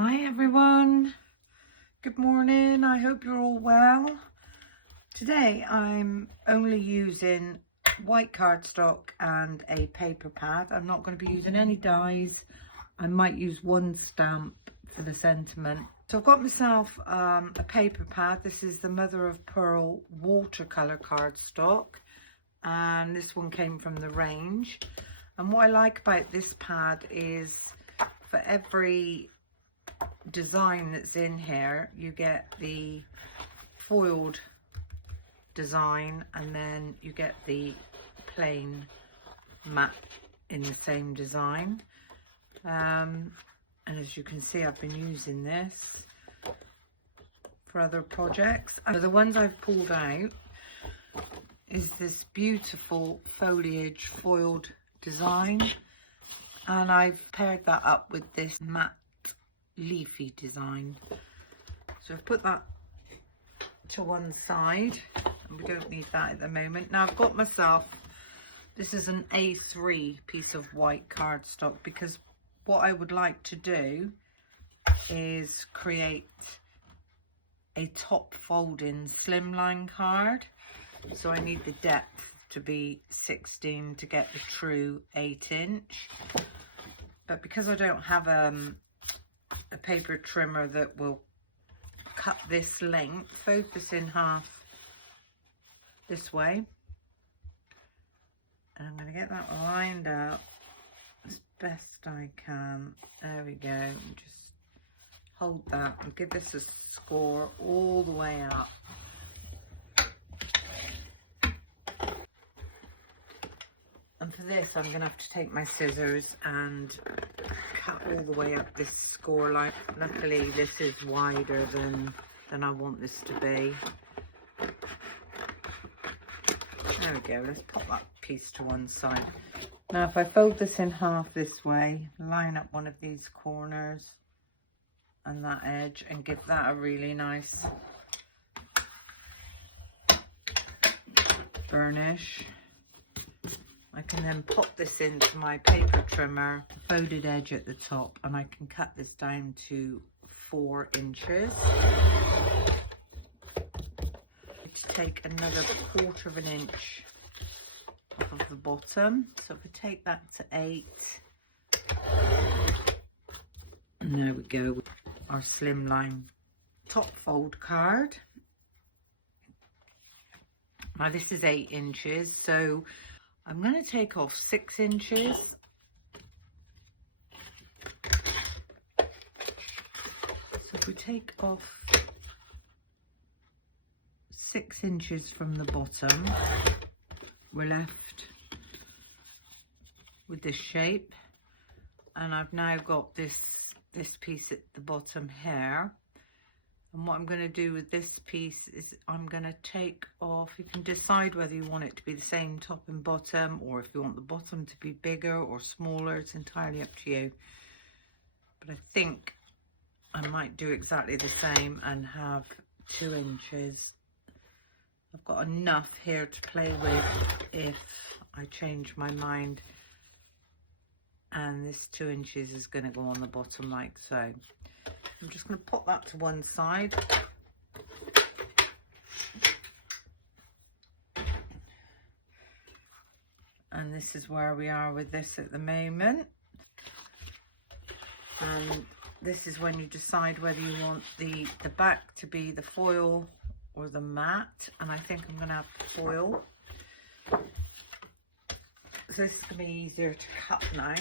Hi everyone, good morning. I hope you're all well. Today I'm only using white cardstock and a paper pad. I'm not going to be using any dies. I might use one stamp for the sentiment. So I've got myself a paper pad. This is the mother of pearl watercolor cardstock, and this one came from the range. And what I like about this pad is for every design that's in here, you get the foiled design and then you get the plain matte in the same design. And as you can see, I've been using this for other projects. And the ones I've pulled out is this beautiful foliage foiled design, and I've paired that up with this matte leafy design. So I've put that to one side, and we don't need that at the moment. Now I've got myself, this is an A3 piece of white cardstock, because what I would like to do is create a top folding slimline card. So I need the depth to be 16 to get the true 8-inch. But because I don't have a paper trimmer that will cut this length, fold this in half this way, and I'm going to get that lined up as best I can. There we go. And just hold that and give this a score all the way up. And for this, I'm going to have to take my scissors and cut all the way up this score line. Luckily, this is wider than I want this to be. There we go. Let's pop that piece to one side. Now, if I fold this in half this way, line up one of these corners and that edge, and give that a really nice burnish. I can then pop this into my paper trimmer, folded edge at the top, and I can cut this down to 4 inches. To take another 1/4 of an inch off of the bottom. So if I take that to 8, and there we go, our slimline top fold card. Now this is 8 inches, so I'm going to take off 6 inches. So if we take off 6 inches from the bottom, we're left with this shape. And I've now got this piece at the bottom here. And what I'm going to do with this piece is I'm going to take off, you can decide whether you want it to be the same top and bottom, or if you want the bottom to be bigger or smaller. It's entirely up to you. But I think I might do exactly the same and have 2 inches. I've got enough here to play with if I change my mind. And this 2 inches is going to go on the bottom like so. I'm just going to pop that to one side. And this is where we are with this at the moment. And this is when you decide whether you want the back to be the foil or the matte. And I think I'm going to have the foil. So this is going to be easier to cut now.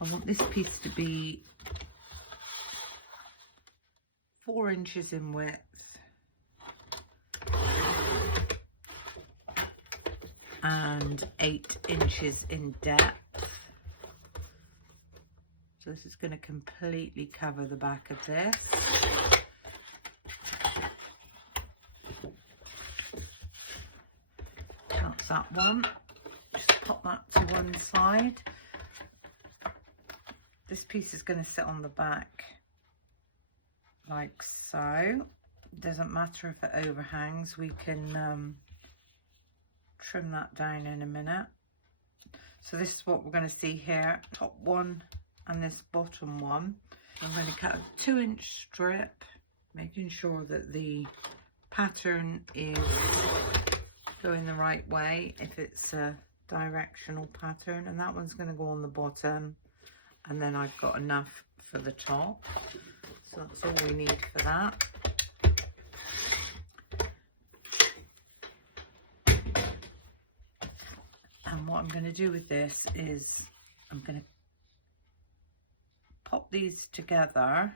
I want this piece to be 4 inches in width and 8 inches in depth. So this is going to completely cover the back of this. That's that one. Just pop that to one side. This piece is going to sit on the back like so. It doesn't matter if it overhangs, we can trim that down in a minute. So this is what we're going to see here. Top one and this bottom one. I'm going to cut a 2-inch strip, making sure that the pattern is going the right way if it's a directional pattern, and that one's going to go on the bottom, and then I've got enough for the top, so that's all we need for that. And what I'm going to do with this is I'm going to pop these together.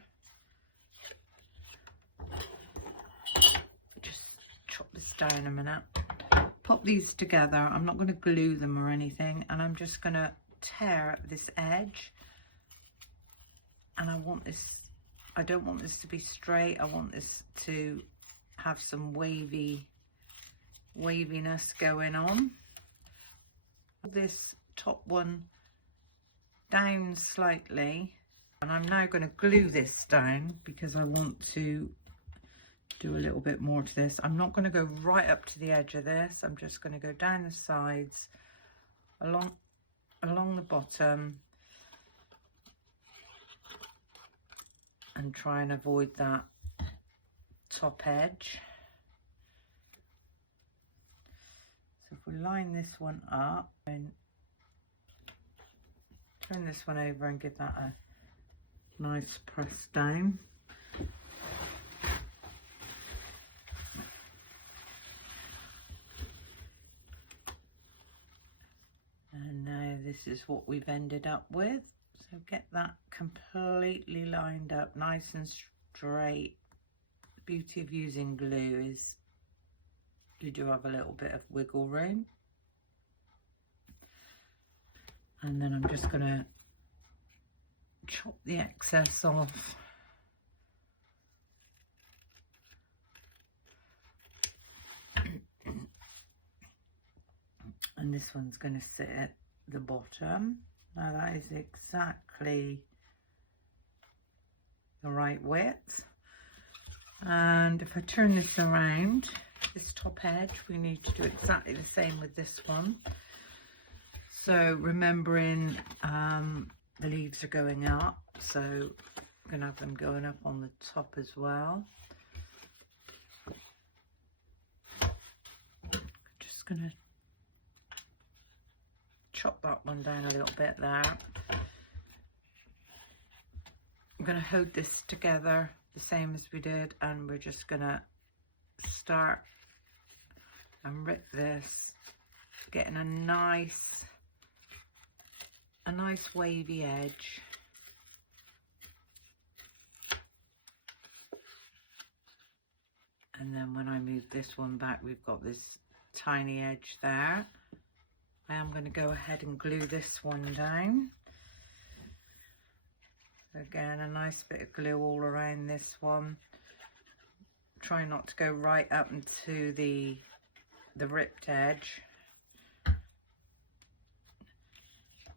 Just chop this down a minute. Pop these together. I'm not going to glue them or anything, and I'm just going to tear this edge. And I don't want this to be straight. I want this to have some waviness going on. This top one down slightly, and I'm now going to glue this down because I want to do a little bit more to this. I'm not going to go right up to the edge of this. I'm just going to go down the sides, along the bottom, and try and avoid that top edge. So if we line this one up and turn this one over and give that a nice press down. And now this is what we've ended up with. So get that completely lined up, nice and straight. The beauty of using glue is you do have a little bit of wiggle room. And then I'm just going to chop the excess off. And this one's going to sit at the bottom. Now that is exactly the right width. And if I turn this around, this top edge, we need to do exactly the same with this one. So remembering the leaves are going up, so I'm going to have them going up on the top as well. Just going to chop that one down a little bit there. I'm going to hold this together the same as we did, and we're just going to start and rip this, getting a nice wavy edge. And then when I move this one back, we've got this tiny edge there. I am going to go ahead and glue this one down. Again, a nice bit of glue all around this one. Try not to go right up into the ripped edge.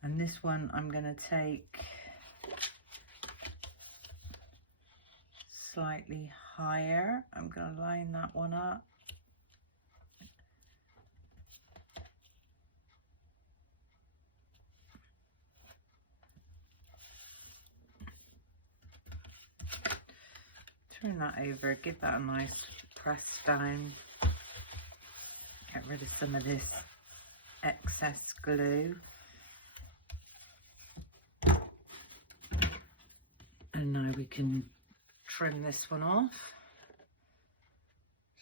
And this one I'm going to take slightly higher. I'm going to line that one up. Turn that over, give that a nice press down. Get rid of some of this excess glue. And now we can trim this one off.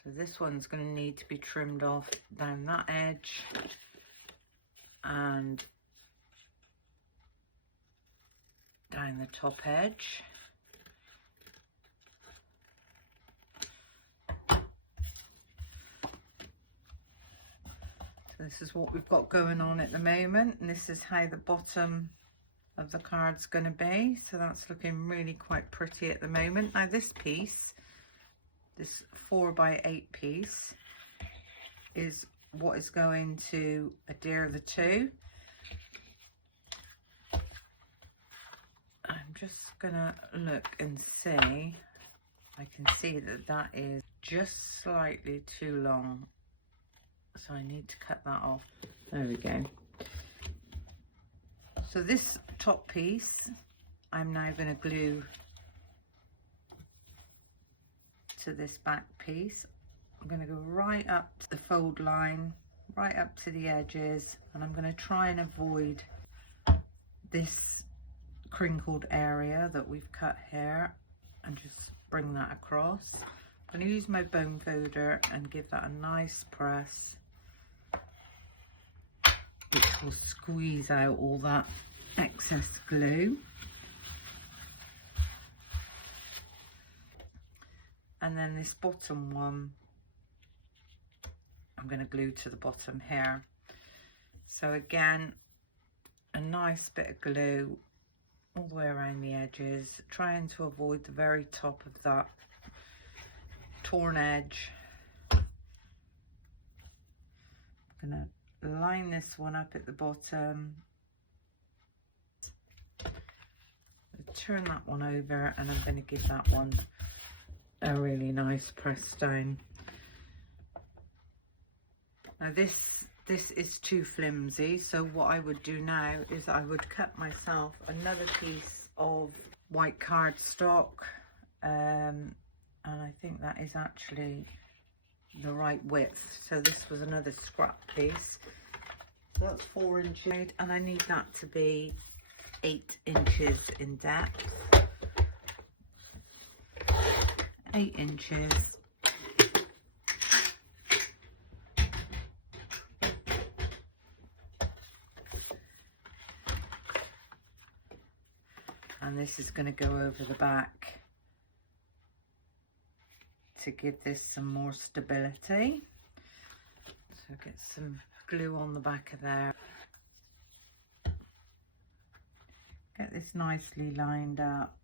So this one's going to need to be trimmed off down that edge and down the top edge. So this is what we've got going on at the moment, and this is how the bottom of the card's going to be. So that's looking really quite pretty at the moment. Now this piece, this 4x8 piece, is what is going to adhere the two. I'm just gonna look and see. I can see that that is just slightly too long, so I need to cut that off. There we go. So this top piece I'm now going to glue to this back piece. I'm going to go right up to the fold line, right up to the edges, and I'm going to try and avoid this crinkled area that we've cut here and just bring that across. I'm going to use my bone folder and give that a nice press, which will squeeze out all that excess glue. And then this bottom one, I'm going to glue to the bottom here. So again, a nice bit of glue all the way around the edges, trying to avoid the very top of that torn edge. I'm going to line this one up at the bottom, turn that one over, and I'm going to give that one a really nice press down. Now this is too flimsy, so what I would do now is I would cut myself another piece of white cardstock, and I think that is actually the right width. So this was another scrap piece, so that's 4 inches, and I need that to be 8 inches in depth. 8 inches. And this is going to go over the back to give this some more stability. So get some glue on the back of there. Get this nicely lined up.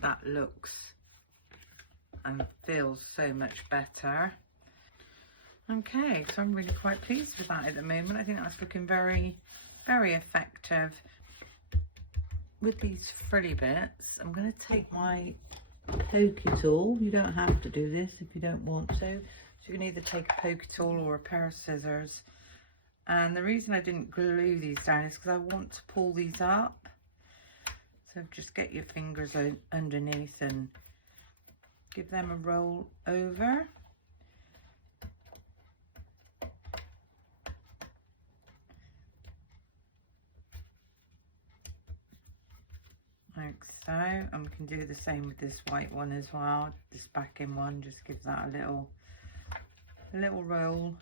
That looks and feels so much better. Okay, so I'm really quite pleased with that at the moment. I think that's looking very, very effective. With these frilly bits, I'm going to take my pokey tool. You don't have to do this if you don't want to. So you can either take a pokey tool or a pair of scissors. And the reason I didn't glue these down is because I want to pull these up. So just get your fingers out underneath and give them a roll over. Like so, and we can do the same with this white one as well. This backing one, just give that a little roll,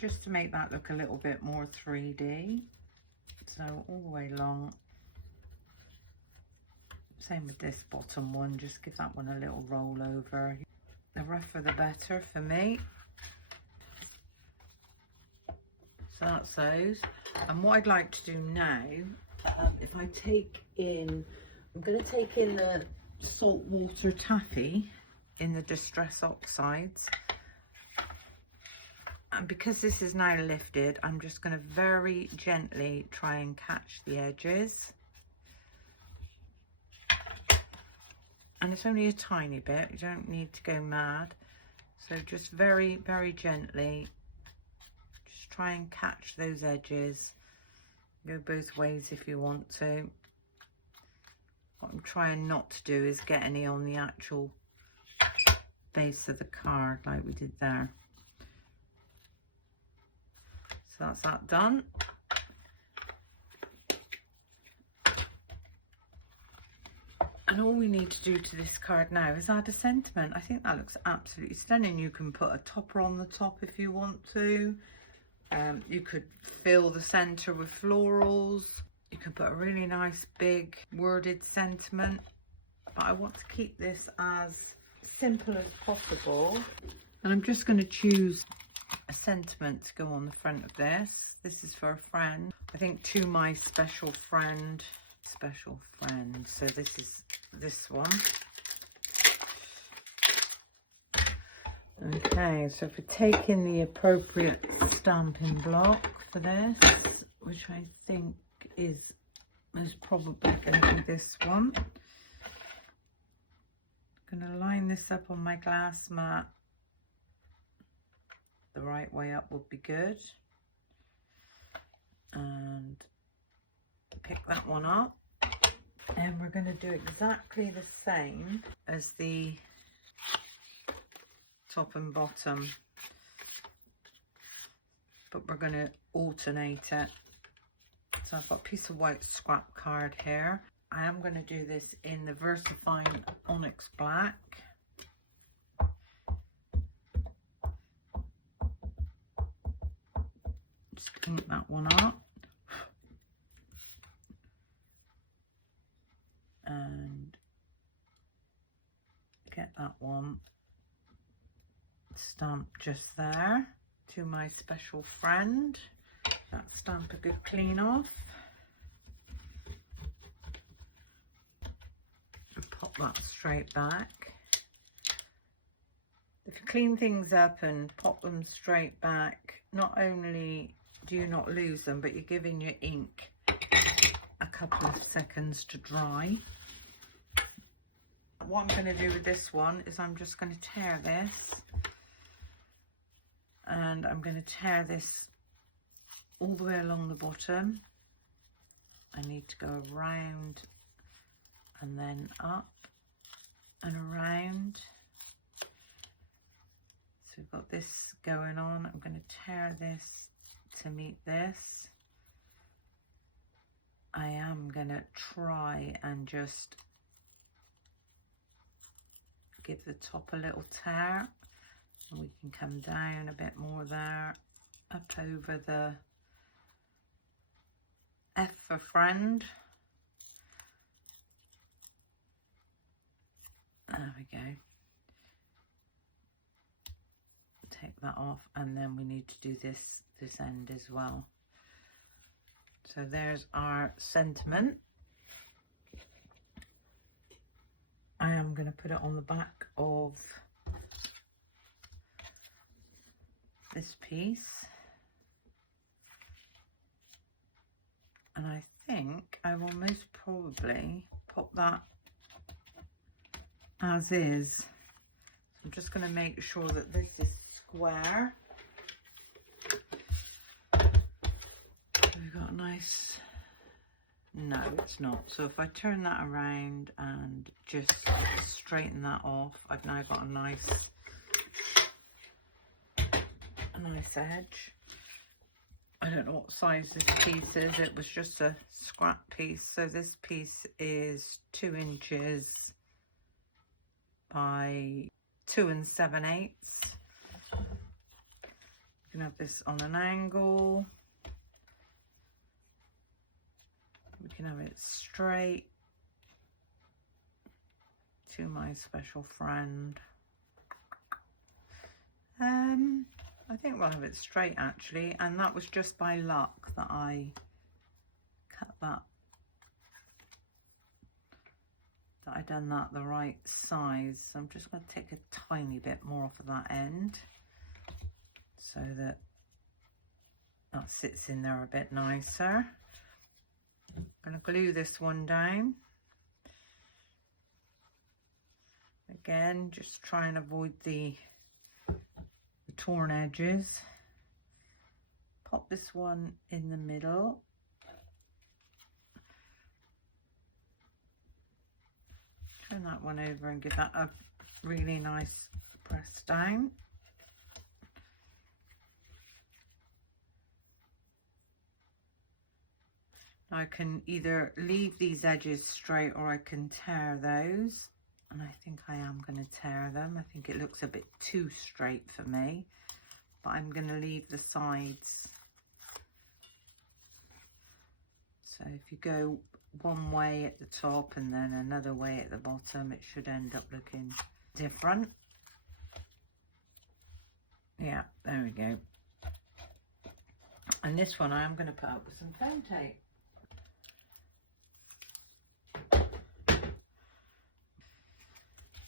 just to make that look a little bit more 3D. So all the way along. Same with this bottom one, just give that one a little roll over. The rougher the better for me. So that's those. And what I'd like to do now, if I take in, I'm going to take in the saltwater taffy in the Distress Oxides. And because this is now lifted, I'm just going to very gently try and catch the edges. And it's only a tiny bit, you don't need to go mad. So just very, very gently, just try and catch those edges. Go both ways if you want to. What I'm trying not to do is get any on the actual base of the card like we did there. So that's that done. And all we need to do to this card now is add a sentiment. I think that looks absolutely stunning. You can put a topper on the top if you want to. You could fill the center with florals. You can put a really nice big worded sentiment. But I want to keep this as simple as possible. And I'm just going to choose a sentiment to go on the front of this. This is for a friend. I think to my special friend. So this is this one. Okay, so if we take in the appropriate stamping block for this, which I think is most probably going to be this one. I'm going to line this up on my glass mat. the right way up would be good. And pick that one up. And we're going to do exactly the same as the top and bottom, but we're going to alternate it. So I've got a piece of white scrap card here. I am going to do this in the VersaFine Onyx Black. Just clean that one up. And get that one stamped just there. To my special friend. That stamp a good clean off. And pop that straight back. If you clean things up and pop them straight back, not only do you not lose them, but you're giving your ink a couple of seconds to dry. What I'm going to do with this one is I'm just going to tear this, and I'm going to tear this all the way along the bottom. I need to go around and then up and around. So we've got this going on. I'm going to tear this to meet this. I am going to try and just give the top a little tear, and we can come down a bit more there, up over the F for friend. There we go. Take that off, and then we need to do this end as well. So there's our sentiment. I am going to put it on the back of this piece, and I think I will most probably pop that as is. So I'm just going to make sure that this is square. We've got a nice, no it's not, so if I turn that around and just straighten that off, I've now got a nice edge. I don't know what size this piece is, it was just a scrap piece, so this piece is 2 inches by 2 7/8. You can have this on an angle, we can have it straight. To my special friend. I think we'll have it straight actually, and that was just by luck that I cut that, I done that the right size. So I'm just going to take a tiny bit more off of that end so that that sits in there a bit nicer. I'm going to glue this one down. Again, just try and avoid the torn edges. Pop this one in the middle. Turn that one over and give that a really nice press down. Now I can either leave these edges straight or I can tear those. And I think I am going to tear them. I think it looks a bit too straight for me, but I'm going to leave the sides. So if you go one way at the top and then another way at the bottom, it should end up looking different. Yeah, there we go. And this one I am going to put up with some foam tape.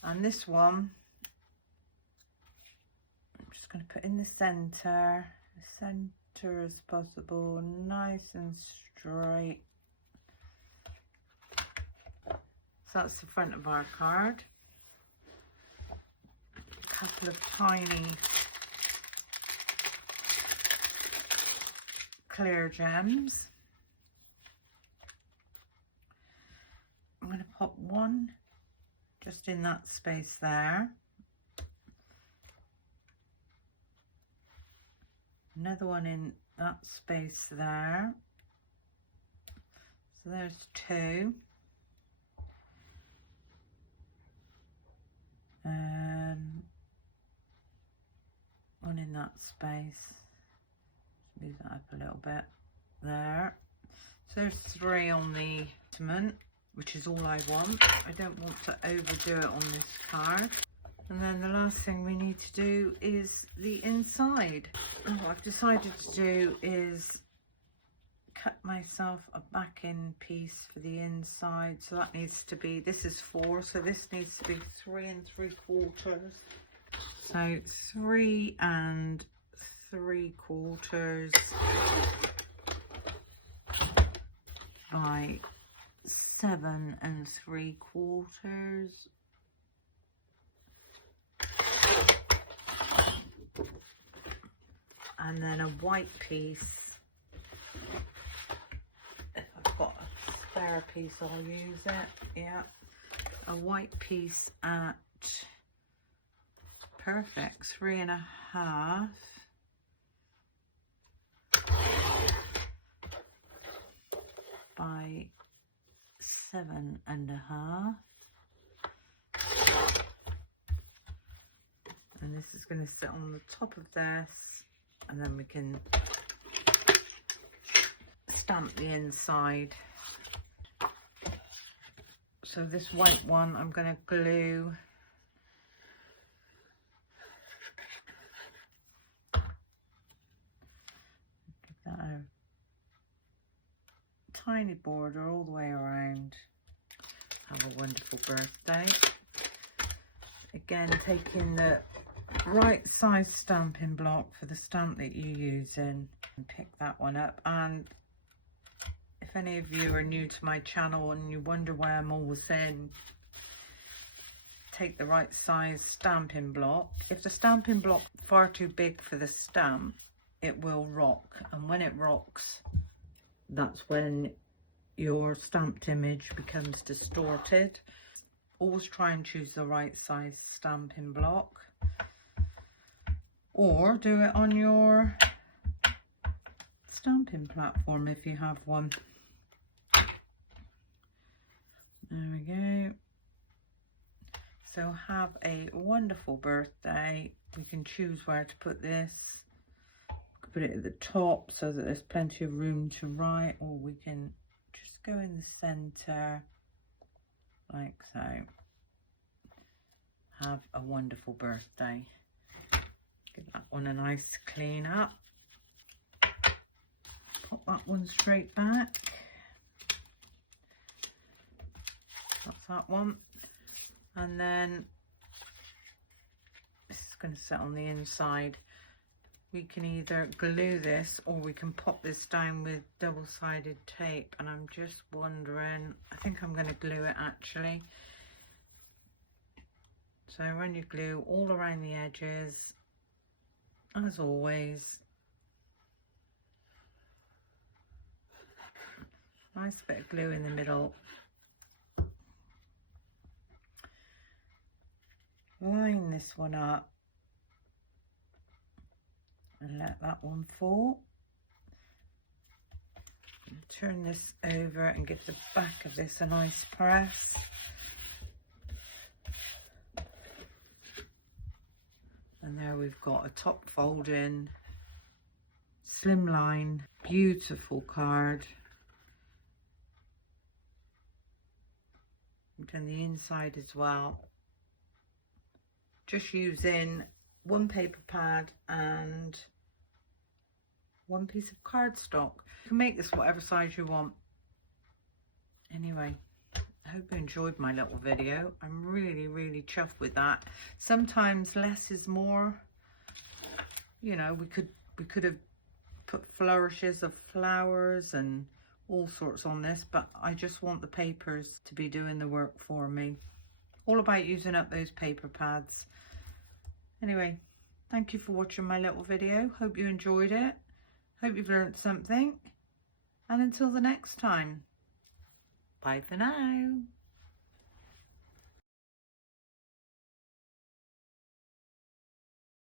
And this one, I'm just going to put in the centre as possible, nice and straight. So that's the front of our card. A couple of tiny clear gems. I'm going to pop one just in that space there. Another one in that space there. So there's two. One in that space. Move that up a little bit there. So there's three on the embellishment, which is all I want. I don't want to overdo it on this card. And then the last thing we need to do is the inside. And what I've decided to do is cut myself a backing piece for the inside. So that needs to be, this is 4, so this needs to be 3 3/4. So 3 3/4 by 7 3/4. And then a white piece. If I've got a spare piece, I'll use it. Yeah, a white piece at perfect 3 1/2 by 7 1/2. And this is going to sit on the top of this, and then we can stamp the inside. So this white one I'm going to glue a tiny border all the way around. Have a wonderful birthday. Again, taking the right size stamping block for the stamp that you're using, and pick that one up. And if any of you are new to my channel and you wonder why I'm always saying take the right size stamping block, if the stamping block is far too big for the stamp, it will rock, and when it rocks, that's when your stamped image becomes distorted. Always try and choose the right size stamping block, or do it on your stamping platform if you have one. There we go. So have a wonderful birthday. We can choose where to put this. Put it at the top so that there's plenty of room to write, or we can just go in the center like so. Have a wonderful birthday. Give that one a nice clean up. Put that one straight back. That's that one. And then this is going to sit on the inside. We can either glue this, or we can pop this down with double-sided tape, and I'm just wondering, I think I'm going to glue it actually. So run your glue all around the edges, as always. Nice bit of glue in the middle. Line this one up and let that one fall. Turn this over and give the back of this a nice press. And there we've got a top folding slimline, beautiful card. We've done the inside as well. Just using one paper pad and one piece of cardstock. You can make this whatever size you want. Anyway, I hope you enjoyed my little video. I'm really chuffed with that. Sometimes less is more. You know, we could have put flourishes of flowers and all sorts on this, but I just want the papers to be doing the work for me. All about using up those paper pads. Anyway, thank you for watching my little video. Hope you enjoyed it. Hope you've learnt something. And until the next time, bye for now.